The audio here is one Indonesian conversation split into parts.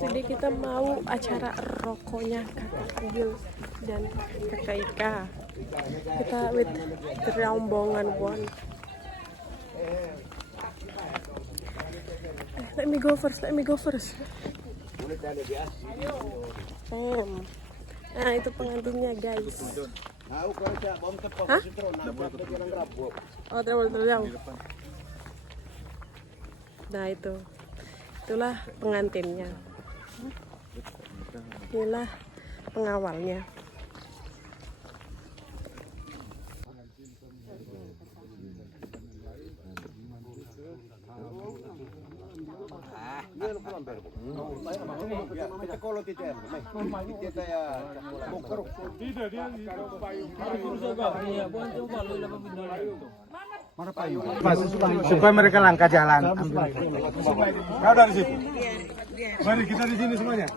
Jadi kita mau acara rokoknya kakak Agil dan kakak Ika. Kita with rombongan one. Let me go first. Nah itu pengantinnya guys. Hah? Oh terlalu. Nah itulah pengantinnya. Inilah pengawalnya. Supaya mereka langkah jalan. Kau dari situ. Mari kita di sini semuanya.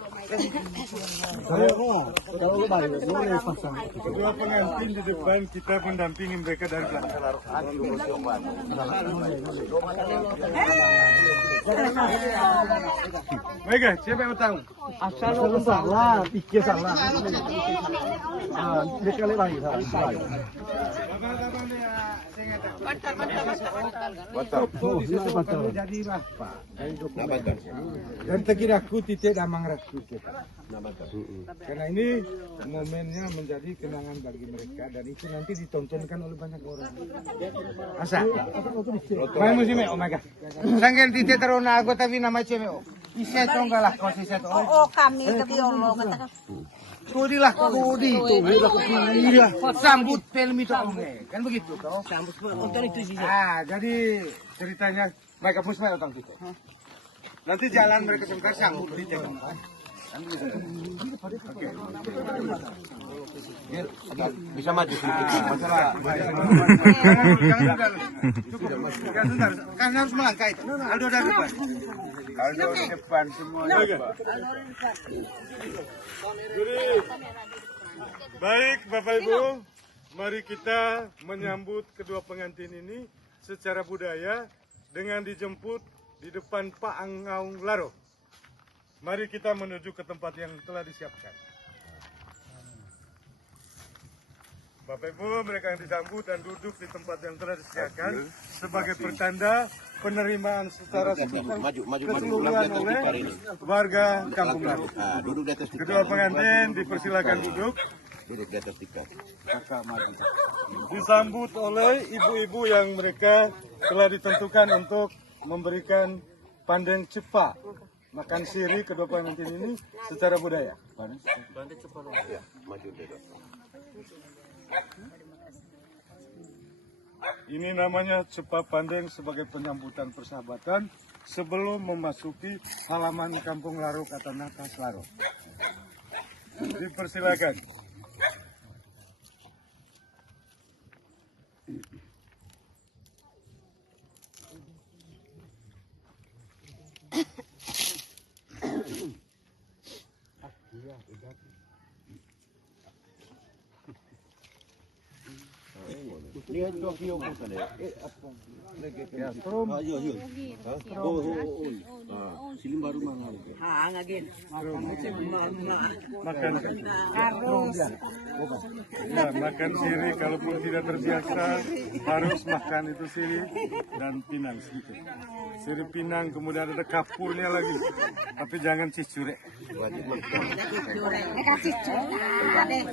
Ayo, kalau lu balik, boleh pasang. Kedua pengantin di depan, kita mendampingi mereka dari belakang. Baik, siapa yang tahu? Asal lu salah, pikir salah. Dia kali lagi salah. Jadi apa? Dan tekiraku titik damang raku kita. Karena ini momennya menjadi kenangan bagi mereka dan itu nanti ditontonkan oleh banyak orang. Asa? Main musim omega. Sanggen titik terona aku tapi nama cemeo. Isi tonggalah kau sisi tu. Oh kami tapi Allah katakan. Kodilah kodi itu. Iya. Sambut film itu kan begitu toh. Sambut nonton itu sih. Jadi ceritanya mereka musma utang kita. Nanti jalan mereka sebentar sambut di tengah. Bisa maju sedikit. Kan harus melangkah itu. Aldo dari depan. Aldo di depan semua. Baik Bapak Ibu, mari kita menyambut kedua pengantin ini secara budaya dengan dijemput di depan Pak Angaung Laro. Mari kita menuju ke tempat yang telah disiapkan. Bapak Ibu, mereka yang disambut dan duduk di tempat yang telah disediakan sebagai pertanda penerimaan secara keseluruhan oleh warga Kampung Laro. Kedua pengantin dipersilakan duduk. Duduk di atas tikar. Disambut oleh ibu-ibu yang mereka telah ditentukan untuk memberikan pandeng cepat. Makan siri kedua pengantin ini secara budaya. Ini namanya cepat pandeng sebagai penyambutan persahabatan sebelum memasuki halaman Kampung Laro kata Natas Laro. Dipersilakan. Lihat dua kilo bukan ya? Ya, Strom. Silim baru mana? Ngagin. Makan Harus. ya, makan siri kalaupun tidak terbiasa harus makan itu siri dan pinang sedikit. Siri pinang kemudian ada kapurnya lagi. Tapi jangan cicure.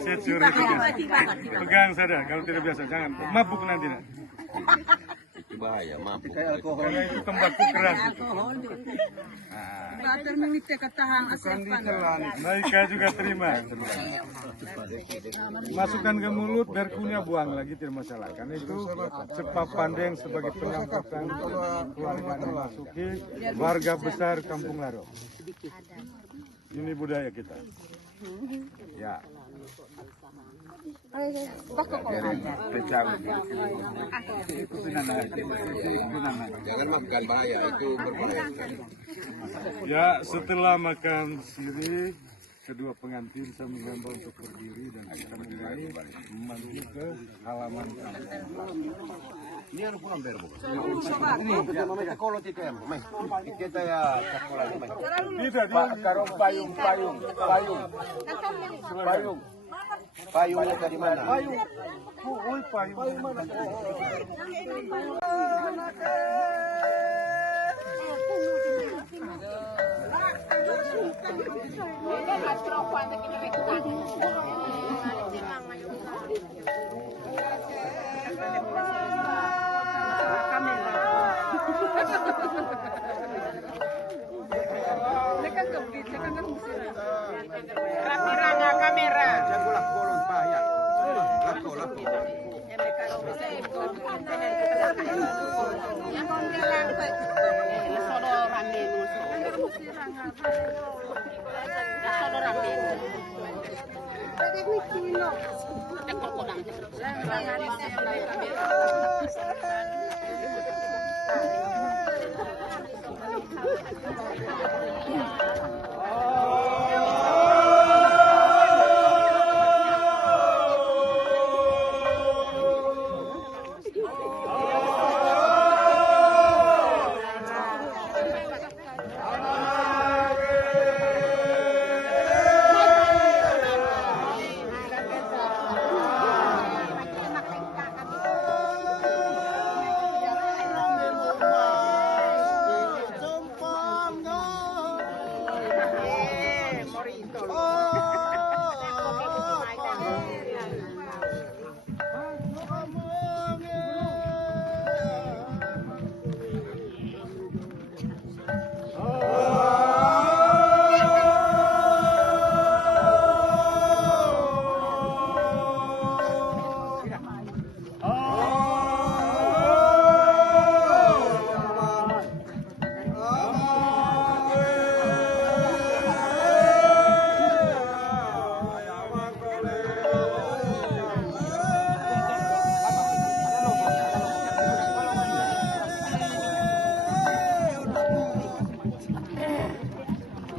Cicure itu pegang saja kalau tidak biasa jangan mabuk nanti. Itu bahaya, mabuk. Karena itu tembakau keras itu. Naika juga terima. Masukkan ke mulut, berkunya buang lagi tidak masalah. Karena itu cepat pandeng sebagai penyambutan keluarga memasuki warga besar Kampung Laro. Ini budaya kita. Ya. Jangan makan bahaya, itu berbahaya. Ya, setelah makan siri, kedua pengantin saya menghimbau untuk berdiri dan kita mulai menuju ke halaman kampung. Ini harus pulang dari bukan? Ini kita kalau kita yang main. Kita ya sekolah ini main. Tidak dia Sekarang payung. Payungnya dari mana? payung mana? Rapiranga kamera. Jagolah kolon payah. Lako.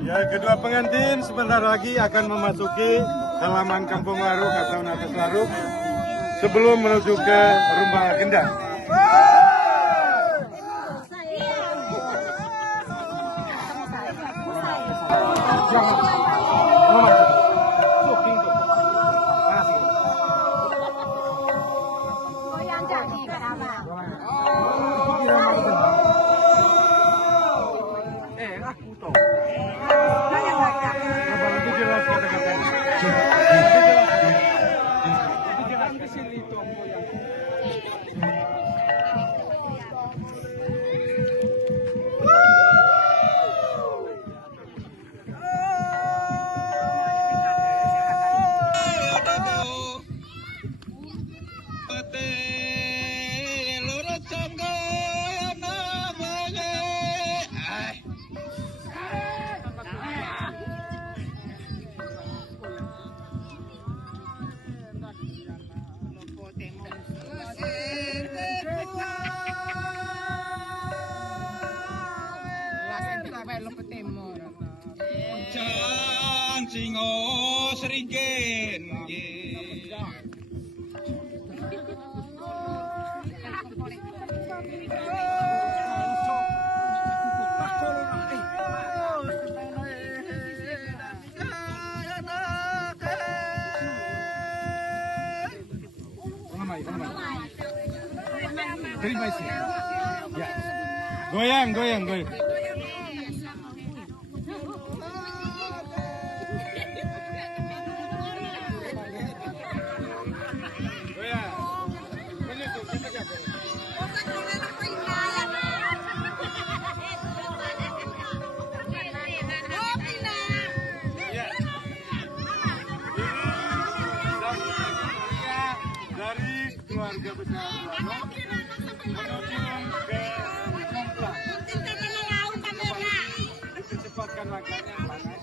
Ya, kedua pengantin sebentar lagi akan memasuki halaman Kampung Laruk atau Natas Laruk sebelum menuju ke Rumah Gendang. Lebih jelas kata-katanya. Singo srigen Terima kasih. Ya. Goyang. Dari keluarga besar menuju ke Jomplang. Cepatkan makanya panas.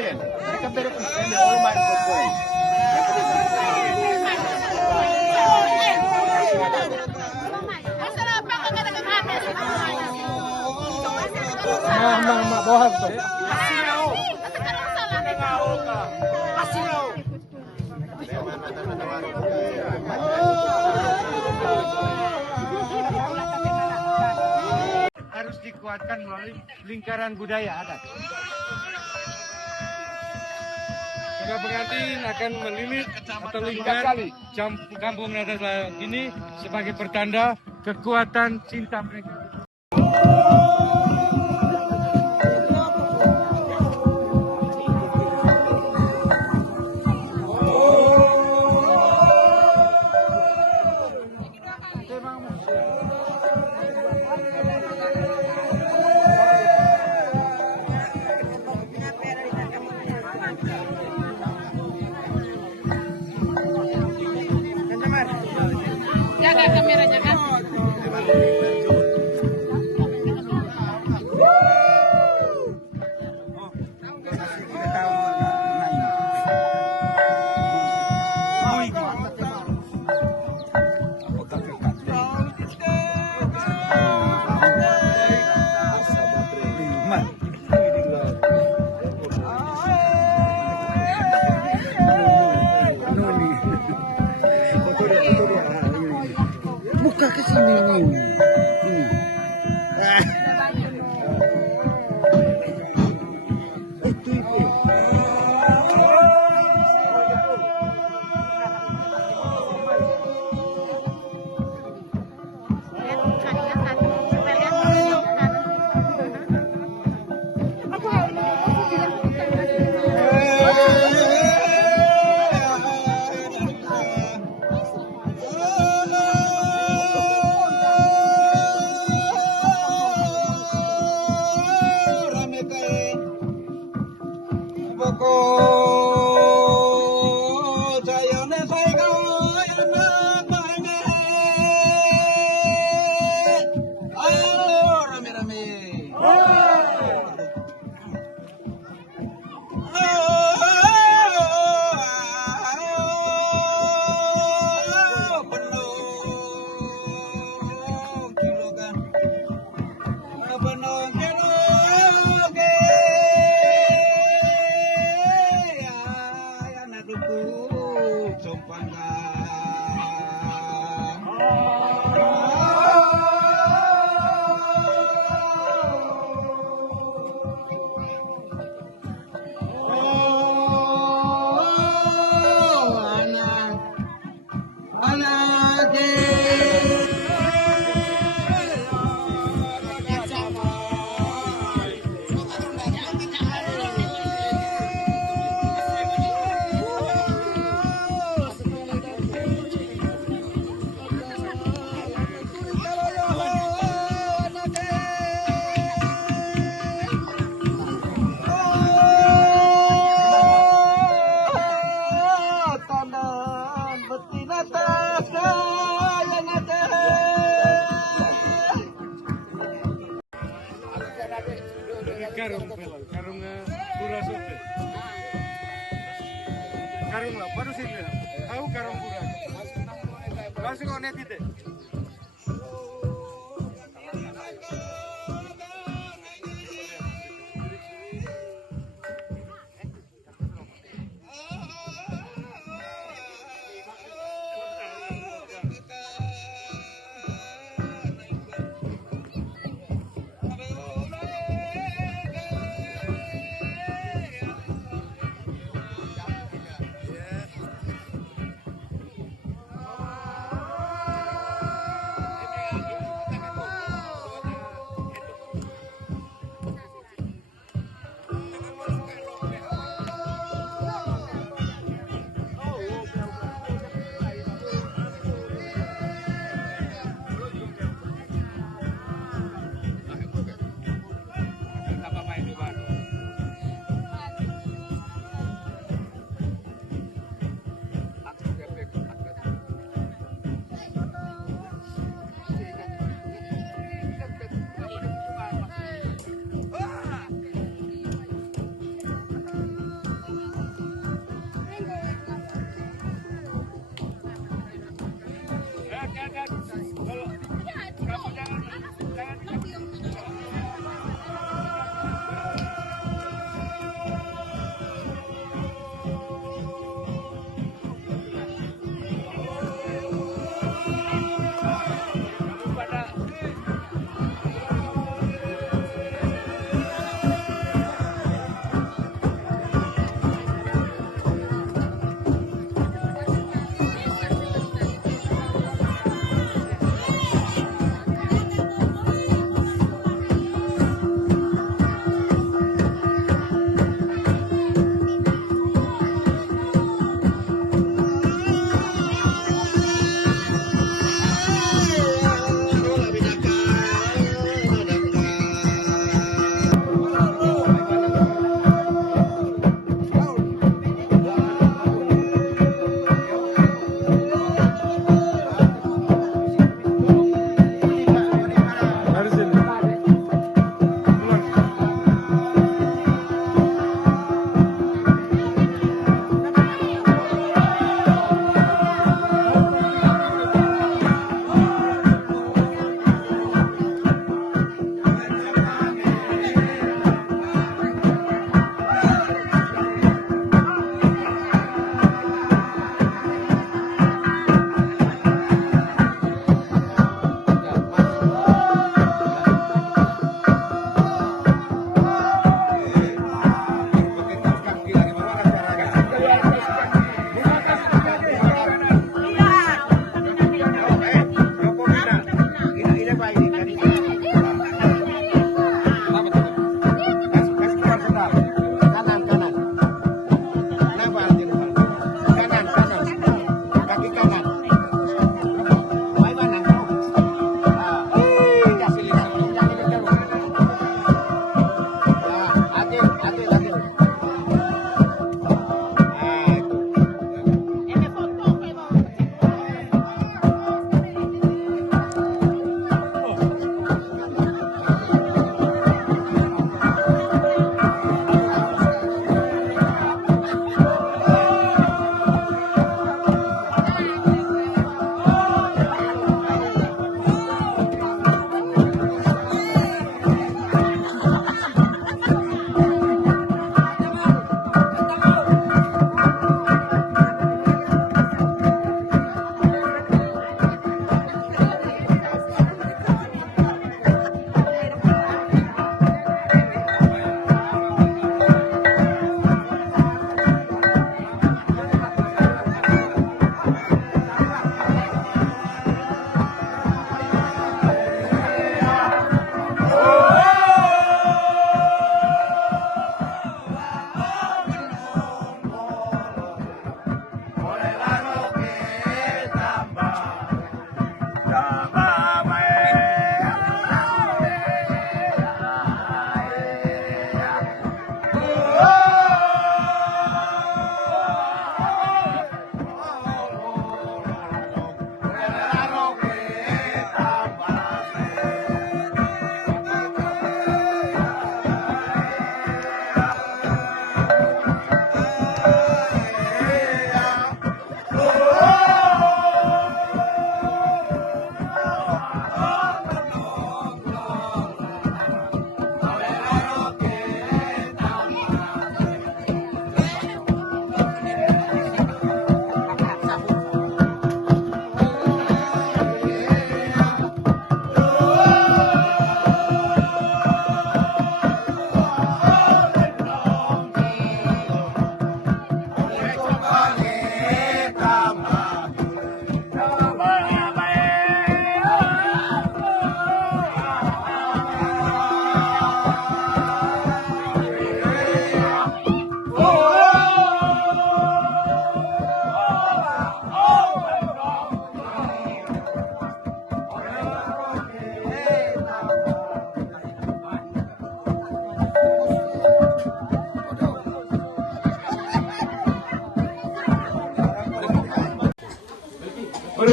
ya. Mereka berpisah di rumah itu. Mak bohong tuh. Harus dikuatkan melalui lingkaran budaya adat. Para pengantin akan melilit atau lingkar kampung Nada ini sebagai pertanda kekuatan cinta mereka. Jaga kameranya kan. Buka ke sini nih. Ini. Itu itu. Karung pura sote. Karung lah, baru sih bilang. Tahu karung pura. Langsung onet itu.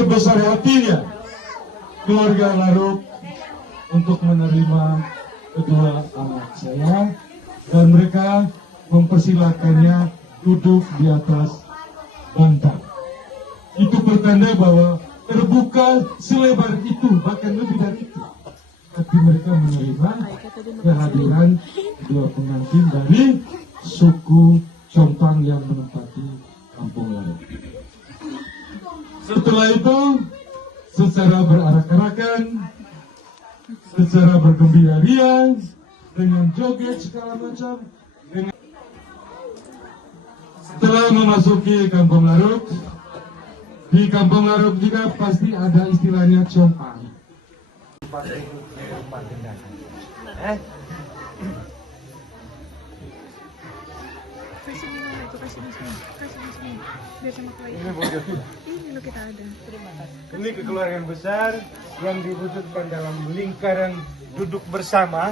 sebesar hatinya keluarga Laruk untuk menerima kedua anak saya, dan mereka mempersilakannya duduk di atas bantal. Itu pertanda bahwa terbuka selebar itu, bahkan lebih dari itu. Tapi mereka menerima kehadiran kedua pengantin dari suku Compang yang menempati Kampung Laruk. Setelah itu, secara berarak-arakan, secara bergembira ria, dengan joget segala macam, setelah memasuki Kampung Laruk, di Kampung Laruk juga pasti ada istilahnya compang. Kasih di mana itu, kasih di sini, biar sama klien. Ini kita ada. Terima kasih. Ini kekeluargaan besar yang diwujudkan dalam lingkaran duduk bersama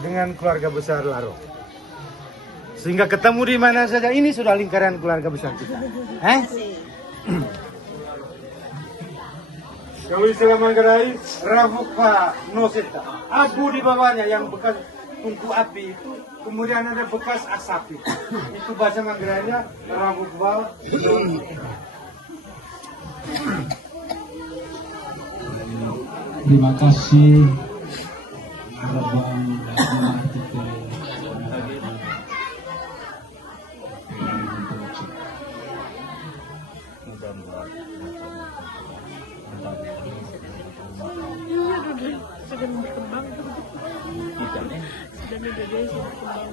dengan keluarga besar Laruk. Sehingga ketemu di mana saja, ini sudah lingkaran keluarga besar kita. Kalau istilah Manggarai, Ravukpa Noseta, abu di bawahnya yang bekas tungku api itu, kemudian ada bekas asap itu bahasa Manggarainya Ravukpa Noseta. Terima kasih Abang Sudah berkembang. Sudah berkembang.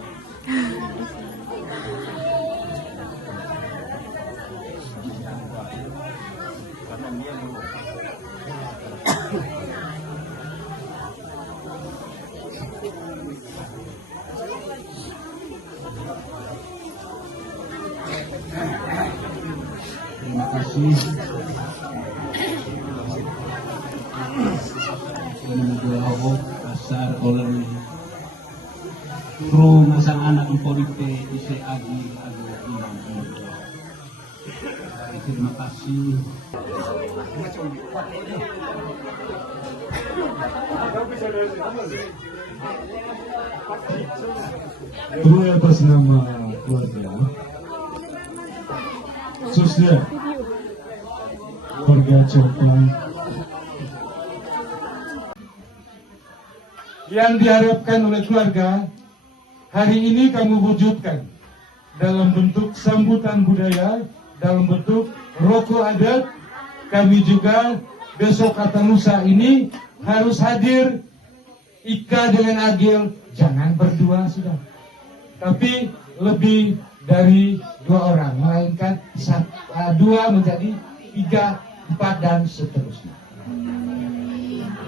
Terima kasih. Menjawab asar oleh kru masang anak impolite isi agi imam. Terima kasih. Dua atas nama keluarga, khususnya keluarga Compang, yang diharapkan oleh keluarga hari ini kamu wujudkan dalam bentuk sambutan budaya, dalam bentuk rokok adat. Kami juga besok kata lusa ini harus hadir. Ika dengan Agil jangan berdua sudah, tapi lebih dari 2 orang, melainkan 2 menjadi 3, 4 dan seterusnya.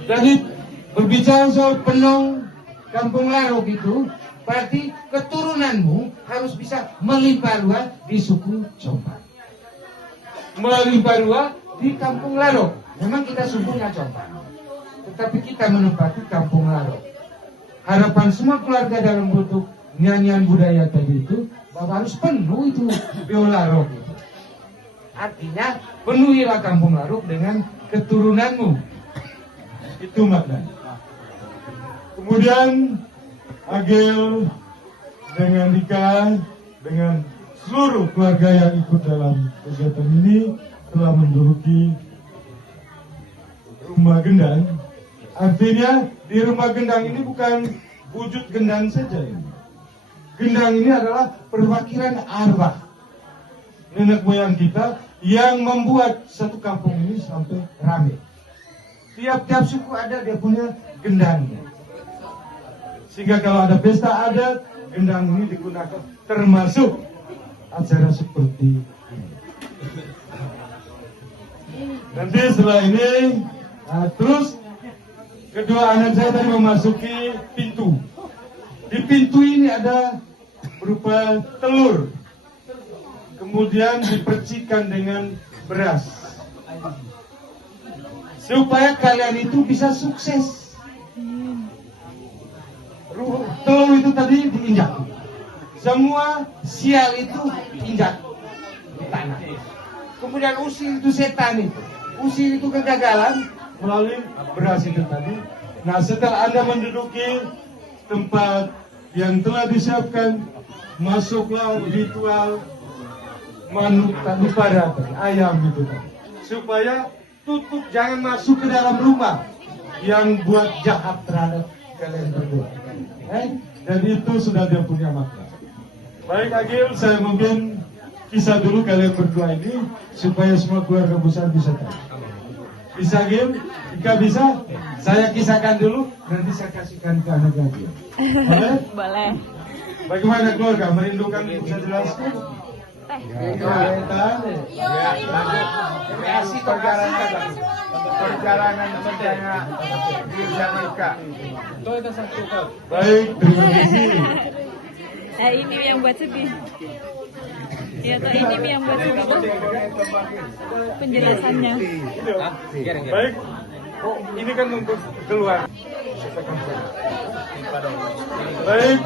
Jadi berbicara soal penong Kampung Laruk itu berarti keturunanmu harus bisa melimpah ruah di suku Compang, melimpah ruah di Kampung Laruk. Memang kita sukunya Compang, tetapi kita menempati Kampung Laruk. Harapan semua keluarga dalam bentuk nyanyian budaya tadi itu bahwa harus penuh itu biola Laruk itu. Artinya penuhilah Kampung Laruk dengan keturunanmu. Itu maknanya. Kemudian Agil dengan Dika, dengan seluruh keluarga yang ikut dalam kegiatan ini telah menduduki rumah gendang. Artinya di rumah gendang ini bukan wujud gendang saja ini. Gendang ini adalah perwakilan arwah nenek moyang kita yang membuat satu kampung ini sampai ramai. Tiap-tiap suku ada dia punya gendangnya. Sehingga kalau ada pesta adat, gendang ini digunakan, termasuk acara seperti ini. Nanti setelah ini, terus kedua anak saya tadi memasuki pintu. Di pintu ini ada berupa telur, kemudian dipercikan dengan beras, supaya kalian itu bisa sukses. Telur itu tadi diinjak, semua sial itu diinjak di tanah. Kemudian usir itu setan itu usir itu kegagalan melalui beras itu tadi. Nah, setelah Anda menduduki tempat yang telah disiapkan, masuklah ritual manuk tadi pada ayam itu tadi. Supaya tutup, jangan masuk ke dalam rumah yang buat jahat terhadap kalian berdua. Dan itu sudah dia punya makna. Baik Agil, saya mungkin kisah dulu kalian berdua ini supaya semua keluarga besar bisa tahu. Bisa Agil? Jika bisa, saya kisahkan dulu, nanti saya kasihkan ke anak Agil. Boleh? Boleh. Bagaimana keluarga? Merindukan bisa jelaskan? Kasih perjalanan bencana di Jamaika. Baik, terima kasih. Nah ini yang buat sedih. Ya toh ini yang buat sedih tuh penjelasannya. Baik. Oh, ini kan untuk keluar. Baik,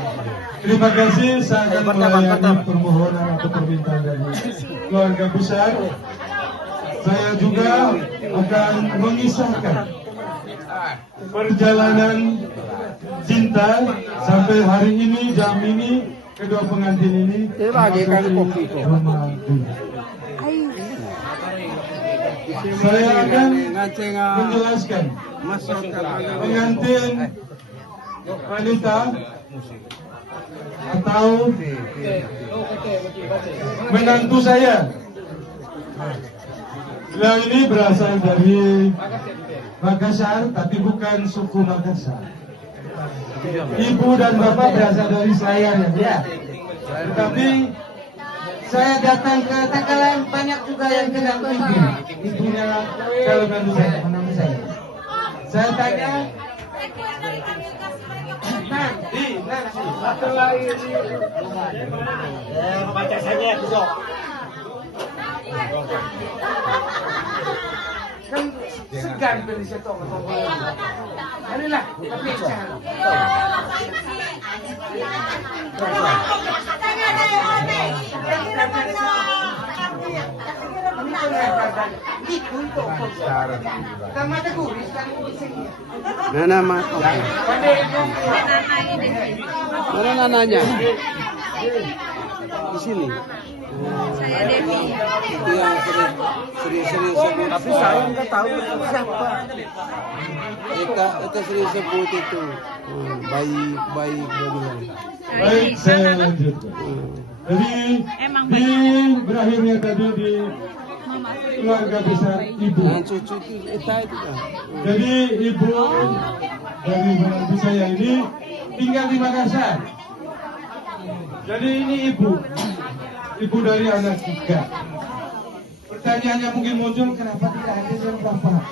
terima kasih. Saya akan melayani permohonan atau permintaan dari keluarga besar. Saya juga akan mengisahkan perjalanan cinta sampai hari ini, jam ini, kedua pengantin ini. Saya akan menjelaskan pengantin wanita atau menantu saya. Beliau ini berasal dari Makassar, tapi bukan suku Makassar. Ibu dan bapak berasal dari Selayar, ya. Tetapi saya datang ke Takalar, banyak juga yang kenal ibu. Ibunya kalau menurut saya. Saya tanya, nanti setelah ini, baca saja besok. Kan segan dari situ. Inilah, tapi jangan. Nana mas, mana nananya? Di sini. Saya Devi. Itu yang serius-serius sebut. Tapi saya nggak tahu siapa. Kita serius sebut itu. Baik bagaimana? Baik, saya lanjutkan. Jadi di berakhirnya tadi di keluarga besar ibu. Nah, cucu itu kan. Jadi ibu dari menantu saya ini tinggal di Makassar. Jadi ini ibu dari anak tiga. Pertanyaannya mungkin muncul, kenapa tidak ada yang bapak?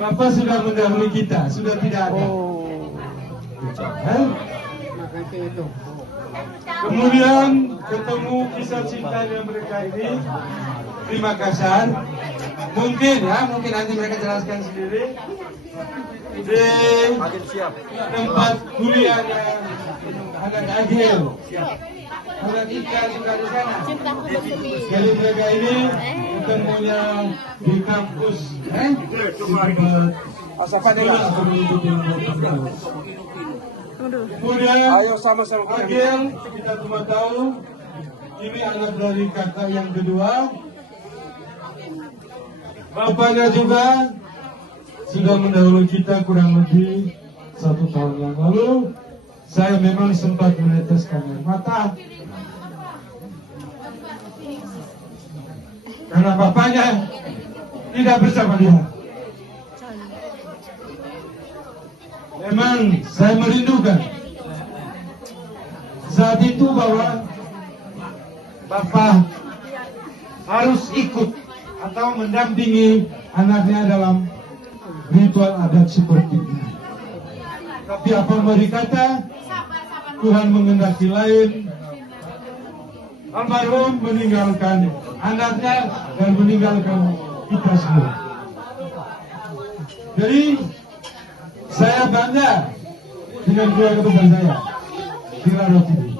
Bapak sudah mendahului kita, sudah tidak ada. Kemudian ketemu kisah cintanya mereka ini di Makassar. Mungkin nanti mereka jelaskan sendiri. Di tempat kuliahnya anak Agil. Anak Ika juga di sana. Jadi mereka ini ketemunya di kampus. Kemudian Agil, kita semua tahu ini anak dari kakak yang kedua. Bapaknya juga sudah mendahului kita kurang lebih 1 tahun yang lalu. Saya memang sempat meneteskan air mata karena bapaknya tidak bersama dia. Memang saya merindukan saat itu bahwa bapak harus ikut atau mendampingi anaknya dalam ritual adat seperti ini. Tapi apa mau dikata, Tuhan mengendaki lain. Almarhum meninggalkan anaknya dan meninggalkan kita semua. Jadi saya bangga dengan keluarga besar saya di Larot ini.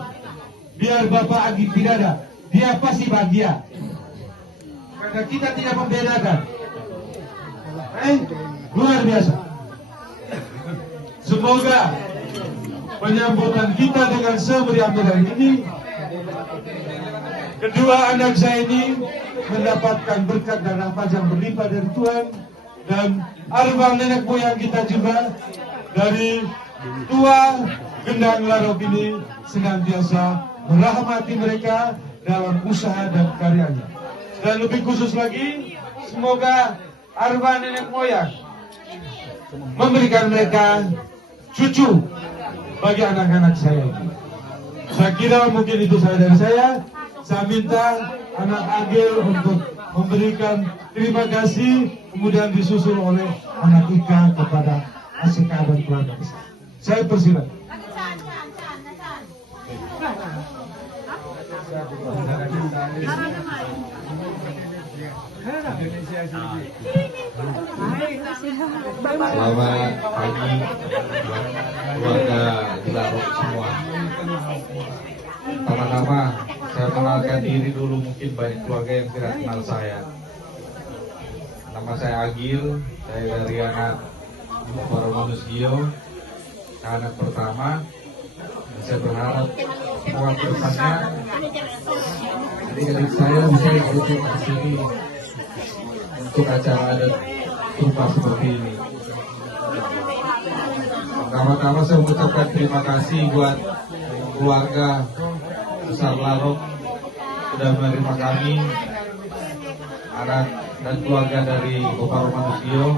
Biar Bapak Agi tidak ada, dia pasti bahagia. Karena kita tidak membedakan Luar biasa. Semoga penyambutan kita dengan semeriah-meriah ini, kedua anak saya ini mendapatkan berkat dan rahmat yang berlimpah dari Tuhan, dan arwah nenek moyang kita juga dari tua Gendang Larok ini senantiasa merahmati mereka dalam usaha dan karyanya. Dan lebih khusus lagi, semoga arwah nenek moyang memberikan mereka cucu bagi anak-anak saya ini. Saya kira mungkin itu saja dari saya. Saya minta anak Agil untuk memberikan terima kasih, kemudian disusul oleh anak Ika kepada ASK dan keluarga besar. Saya persilakan. Selamat pagi keluarga Larok semua. Pertama-tama saya kenalkan diri dulu, mungkin banyak keluarga yang tidak kenal saya. Nama saya Agil, saya dari anak Baromanus Gio, anak pertama. Dan saya berharap semua kedepannya adik-adik saya bisa ikuti ke sini untuk acara adat rupa seperti ini. Pertama-tama saya mengucapkan terima kasih buat keluarga besar Larok sudah menerima kami, anak dan keluarga dari Bapak Romanus Gio,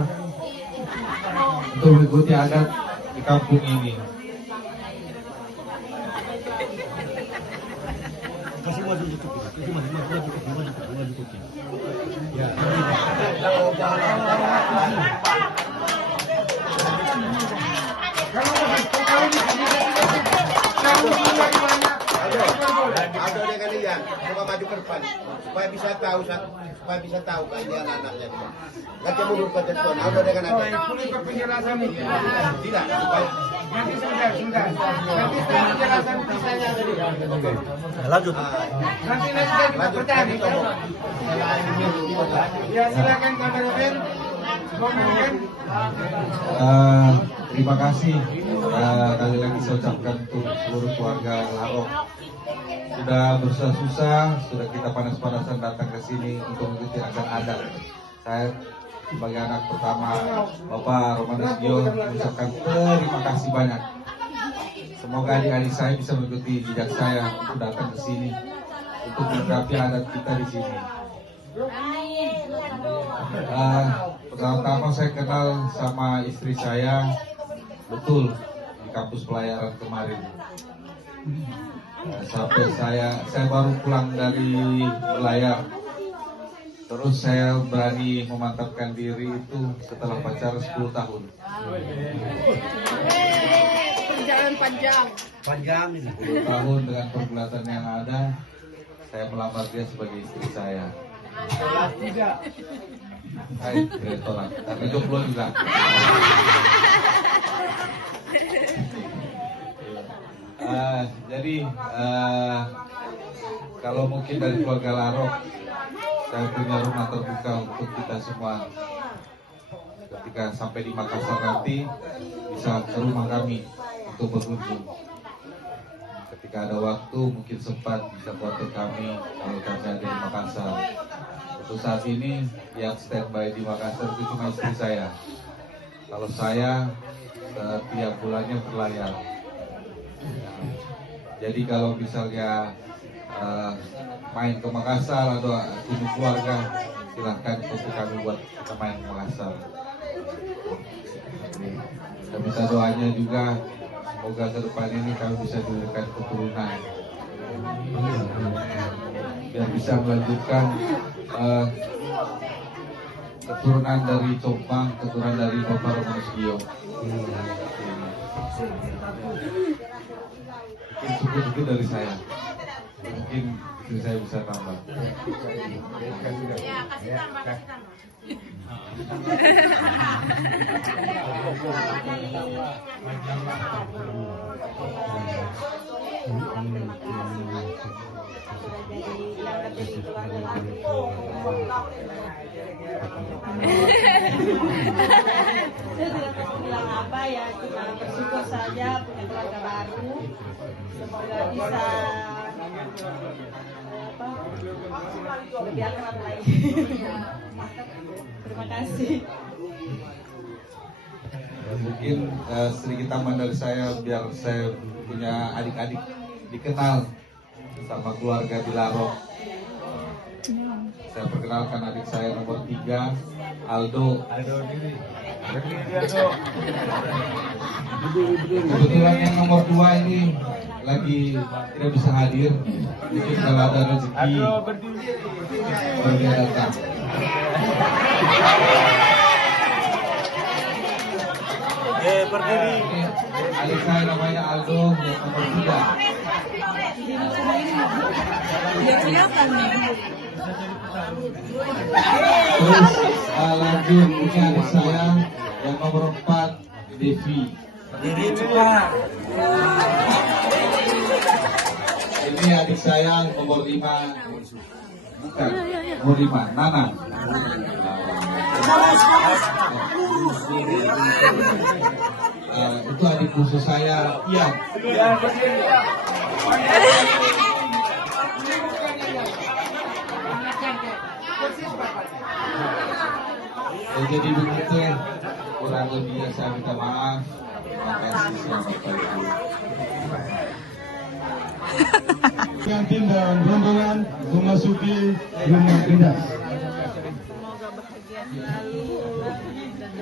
untuk mengikuti adat di kampung ini. Ada dengan dia, coba maju ke depan supaya bisa tahu kan dia anak-anaknya. Nanti mundur ke depan, ada dengan ada. Penjelasan itu Tidak, nanti sudah. Nanti penjelasan kisahnya tadi. lanjut. Nanti kita percaya. Ya silakan kameramen. Terima kasih kali lagi saya ucapkan untuk seluruh keluarga Larok. Sudah bersusah-susah, sudah kita panas-panasan datang ke sini untuk mengikuti adat. Saya sebagai anak pertama Bapak Romanus Gio mengucapkan terima kasih banyak. Semoga adik-adik saya bisa mengikuti jejak saya untuk datang ke sini untuk melengkapi adat kita di sini. Pertama-tama saya kenal sama istri saya betul di kampus pelayaran kemarin. Sampai saya baru pulang dari belayar, terus saya berani memantapkan diri itu setelah pacaran 10 tahun. Perjalanan panjang. 10 tahun dengan pergulatan yang ada, saya melamar dia sebagai istri saya. Hai, direktorat. Tapi jomblo juga. Jadi kalau mungkin dari keluarga Larok, saya punya rumah terbuka untuk kita semua. Ketika sampai di Makassar nanti bisa ke rumah kami untuk berkunjung. Ketika ada waktu mungkin sempat bisa kuatir kami kalau kami ada di Makassar. Untuk saat ini yang standby di Makassar itu cuma istri saya. Kalau saya setiap bulannya berlayar. Jadi kalau misalnya main ke Makassar atau kunjung keluarga, silahkan untuk kami buat kita main ke Makassar. Dan minta doanya juga, semoga ke depan ini kami bisa diberikan keturunan, biar bisa melanjutkan keturunan dari Jombang, keturunan dari Bapak Romanus Gio. Mungkin cukup itu dari saya. Mungkin itu saya bisa tambah. Saya tidak mau bilang apa ya, cuma bersyukur saja punya keluarga baru. Semoga bisa lebih akrab lagi. Terima kasih. Mungkin sedikit tambahan dari saya biar saya punya adik-adik dikenal sama keluarga Bilarok. Saya perkenalkan adik saya nomor 3, Aldo. Kebetulan yang nomor 2 ini lagi tidak bisa hadir. Mungkin kalau ada rezeki baru dia datang. Berdiri. Adik saya namanya Aldo, yang nomor 3. Terus lanjut ini adik saya yang nomor 4, Devi. Ini adik saya nomor 5, bukan, nomor 5, Nana. Itu adik khusus saya, Ian. Jadi begitu, kurang lebih saya minta maaf. Terima kasih, selamat pagi. Pengantin dan rombongan memasuki rumah dinas. Semoga bahagia selalu dan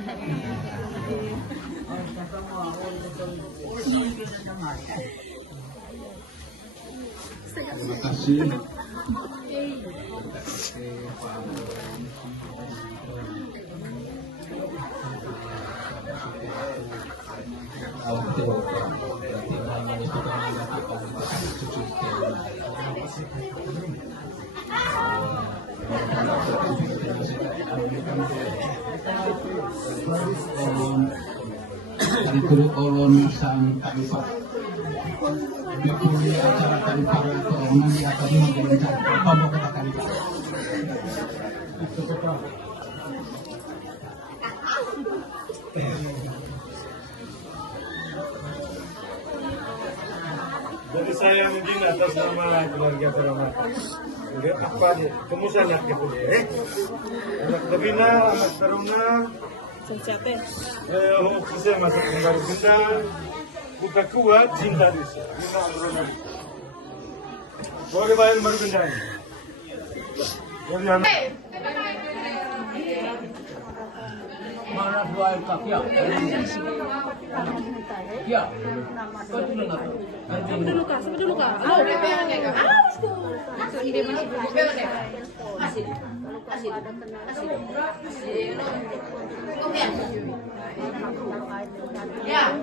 Terima kasih. Itu olon sang kalifat. Bikuli acara kalifat itu nanti akan menjadi tombol kata kalifat. Jadi saya mungkin atas nama keluarga terhormat. Apa dia? Kemudian anak dia punya. Anak Devina, anak Taruna. siapa? Saya masuk ke baru benda. Buka kuat cinta desa. Bina Androna. Boleh bayar baru benda. Boleh anak. Mana dua kaki ya? Ya. Sampai dulu kak. Oh, ide masih. Ya.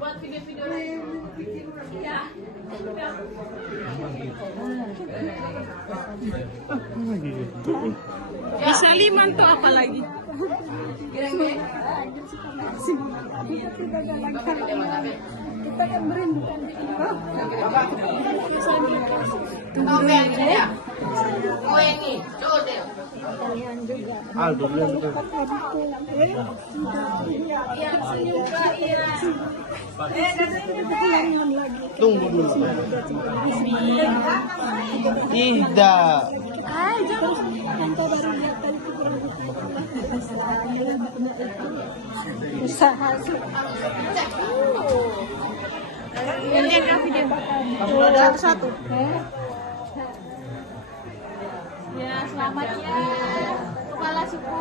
Buat video-video ya. Bisa 5 tuh apa lagi? Kita kan merindukan Tunggu dulu. Tidak. Yang video satu. Ya, selamat ya kepala suku.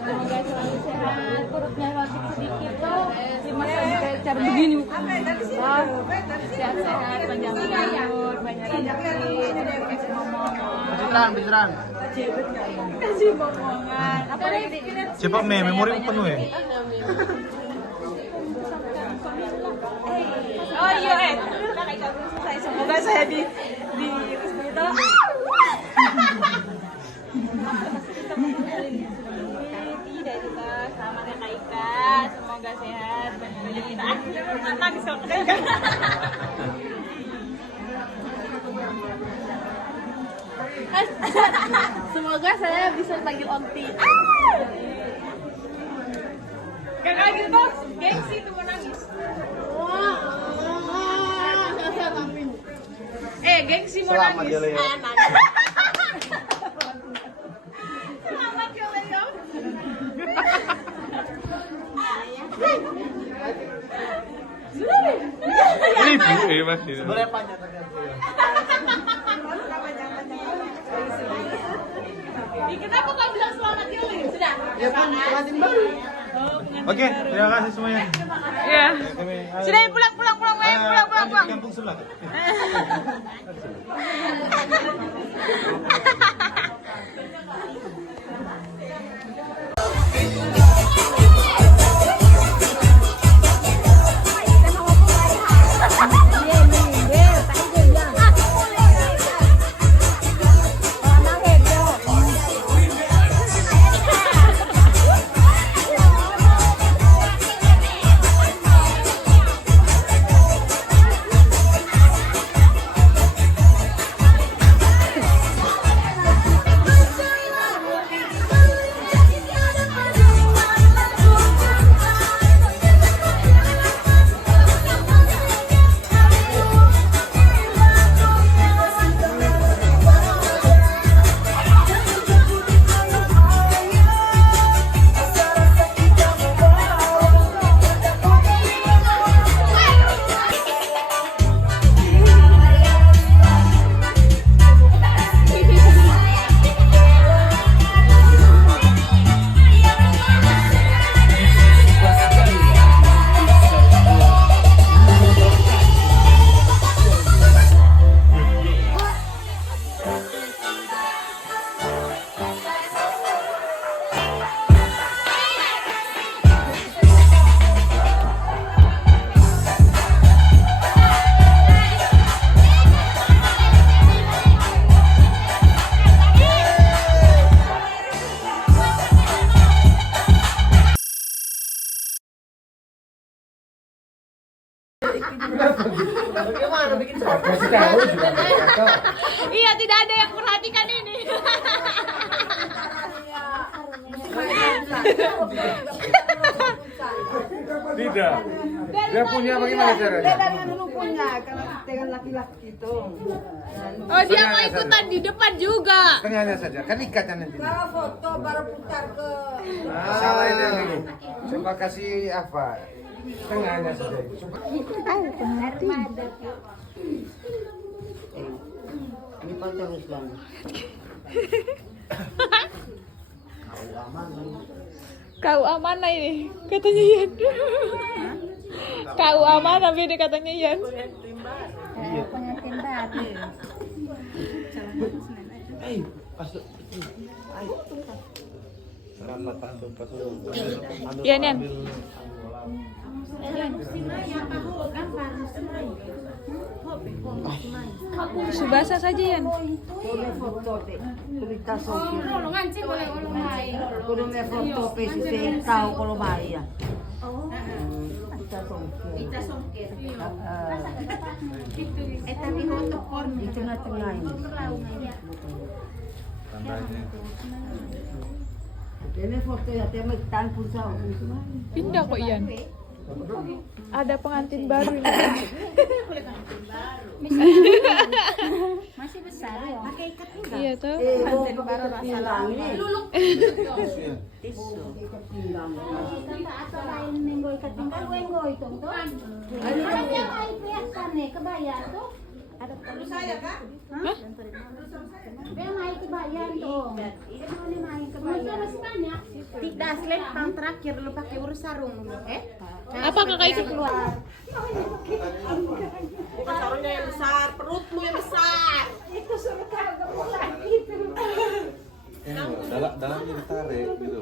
Semoga selalu sehat, perutnya sedikit tuh. Dimakan cara begini. Sehat-sehat, panjang umur, banyak rezeki, kasih omongan. Beneran. Kasih omongan. Apa lagi? Cepat memori penuh ya. Ayo, Kak Ika belum selesai. Semoga saya di itu. Tidak juga sama Kak Ika. Semoga sehat. Nangis kalau Kak Ika. Semoga saya bisa panggil Onti. Gak kayak gitu bos, gengsi tuh mau nangis. Gengsi mau nangis. Selamat ya Leo. Ini masih. Kenapa kau bilang selamat ya Leo? Sudah. Ya pengantin baru. Oke, terima kasih semuanya. Ya. Sudah pulang. Kampung sebelah. Bagaimana bikin salah? Kasih tahu juga. Iya, tidak ada yang perhatikan ini. Tidak. Dia punya bagaimana caranya? Dia dulu punya kalau dengan laki-laki itu. Oh, dia mau ikutan di depan juga. Tengahnya saja, kan ikatan nanti. Kalau foto baru putar ke Salah ini dulu. Coba kasih apa? Tengahnya saja. Ini pacar Islam. Kau amanah ini, katanya Yan. Kau amanah beda katanya Yan. pengantin baru. Yan, Yan. Subasa saja Yan. Boleh foto deh. Berita sosial. Aku udah lihat foto PCC tahu kalau bahaya. Berita songket. Tapi foto porn di tengah-tengah ini. Ini foto ya tema tampil jauh. Pindah kok Yan. Ada pengantin baru ini. Masih besar ya. Pakai ikat juga. Iya tuh. Pengantin baru rasa lagi. Luluk. Tisu. Atau lain minggu ikat tinggal minggu itu tuh. Ada yang lain biasa nih kebayar tuh. Ada perlu saya kak? Hah? Dia naik kebayar tuh. Dia mau naik kebayar. Masih banyak. Tidak slide tahun terakhir lu pakai urus sarung dulu, Apa kakak itu? Keluar. Bukan sarungnya yang besar, perutmu yang besar. Itu suruh kamu lagi itu. Dalamnya ditarik gitu.